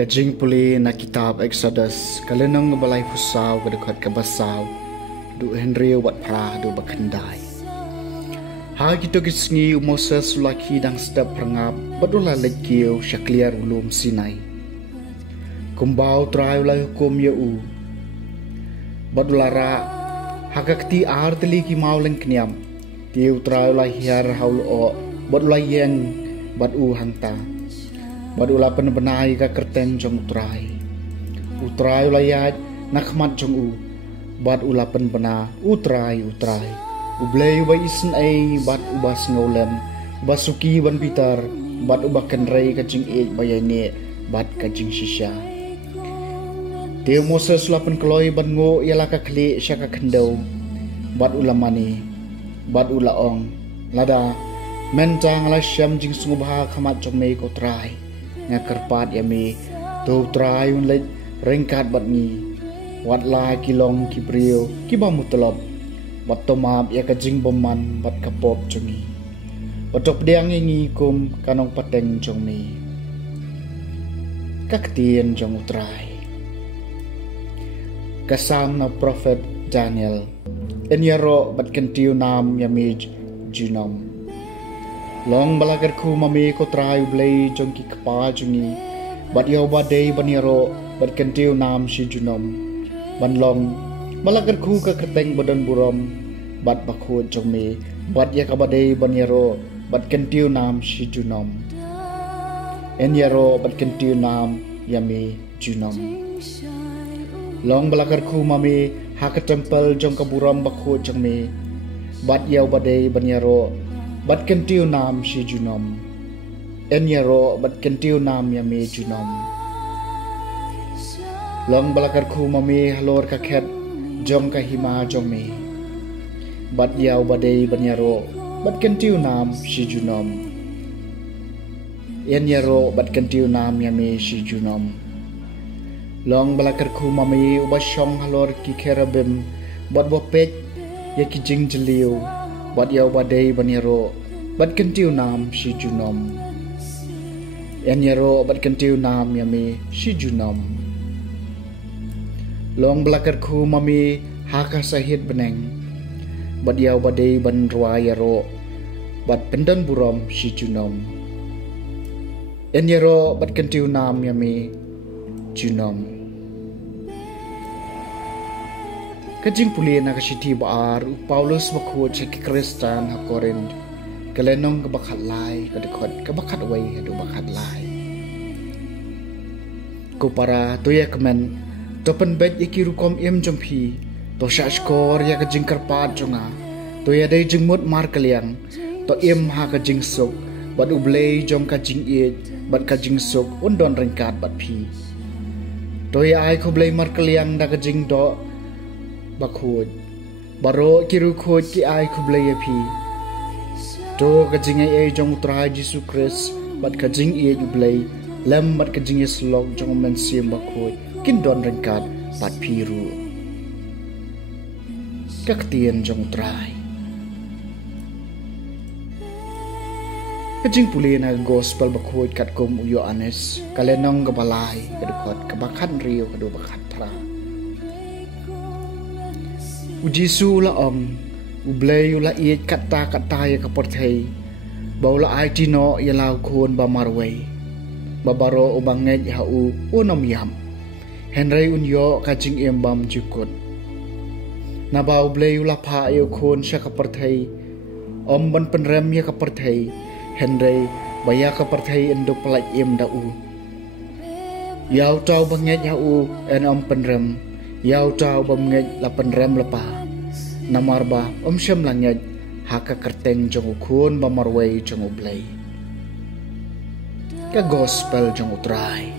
Ka Jingpule na kitab Exodus kalenong balay pusaw kadukhat kabasaw du Henry wat pra du bakandai. Ha kita Sngi Moses laki dang sedap perangap badula lekiu syakliar ulum Sinai. Kumbau Trai ulai hukum yau. Badula ra hakakti ar teli ki mauleng kniam. Tiu Trai ulai hiar haul o badula yang badu hanta. Badula penbenai ka kerteng jong Trai. Utrai ulayat nakmat jong u. Badula penbena utrai. Ublay ubay isen ay bad ubas ngolem. Basuki ban pitar bad ubakan ray ka jing eid bayane bad ka jing shisha. Teo Moses lapan keloy ban ngo yala ka kli siya ka kendaw. Bad ulamani. Bad ulaong. Lada mentang la syam jing sungubha kamat jong may ko Trai. Nga kerpat yami tu Trai un lej rengkat bat ni wat la kilong kibriyo kiba mutlop bat tomap ya ka jing boman bat kapop jongi batok diang ngi kum kanong pateng jong mi kaktien jong Trai kasam na prophet Daniel enyaro bat kentiu nam yami jinom long balagar ku mami ko Trai blay jong ki kapa jongi bat yaw badai baniro bat kentiu nam si junom ban long balagar ku ka kerteng badan burom bat Bakhuid jong mi bat ya ka badai baniro bat kentiu nam si junom enyaro bat kentiu nam yami junom long balagar ku mami ha ka temple jong ka burom Bakhuid jong mi bat yaw badai baniro bat kentiu nam si junom enyaro bat kentiu nam yami junom long balakar ku mami halor ka khet jong ka hima jong mi bat yaw badai banyaro bat kentiu nam si junom enyaro bat kentiu nam yami si junom long balakar ku mami ubashong halor ki kerabim bat bopet ya ki jing jeliu bat yaw badai banyaro bat kentiu nam si junom enyaro bat kentiu nam yami si junom long belakar ku mami haka sahid beneng bat yaw badai ban ruayaro bat pendan burom si junom enyaro bat kentiu nam yami junom ka Jingpule na ka siti baar Paulus Bakhuid sa Kristan ha Korinth kalenong kabakat lai kadukot kabakat way kadu bakat lai ko para to ya kemen to pen bet ikirukom im jompi to sha skor ya ka jingkar pat jonga to ya dai jingmut mar kaliang to im ha ka jingsuk bat ublei jong ka jing e bat ka jingsuk undon rengkat bat phi to ya ai ko blei mar kaliang da ka jing do Bakhuid baro kiru khod ki ai ko blei phi to ka jing e jong Trai Jesus Christ bat ka jing e ublei lem bat ka jing slog jong men sim Bakhuid kin don rengkat pat piru kaktien jong Trai ka Jingpule na gospel Bakhuid kat kum uyo anes kalenong gabalai kadukot kabakan rio kadu bakat tra ujisu la ublay ula iet kata ya kaporthay baula ay tino yalaw kun ba marway babaro ubanged hau unom yam henry unyo kajing embam jukot nabaw blay ula pa ayo kun siya kaporthay ban penrem ya kaporthay henry baya kaporthay endo palay em dau yaw taw banged hau en penrem yaw taw banged la penrem lapa namarba syam langit haka kerteng jong ukun bamarway jong ublay ka gospel jong Trai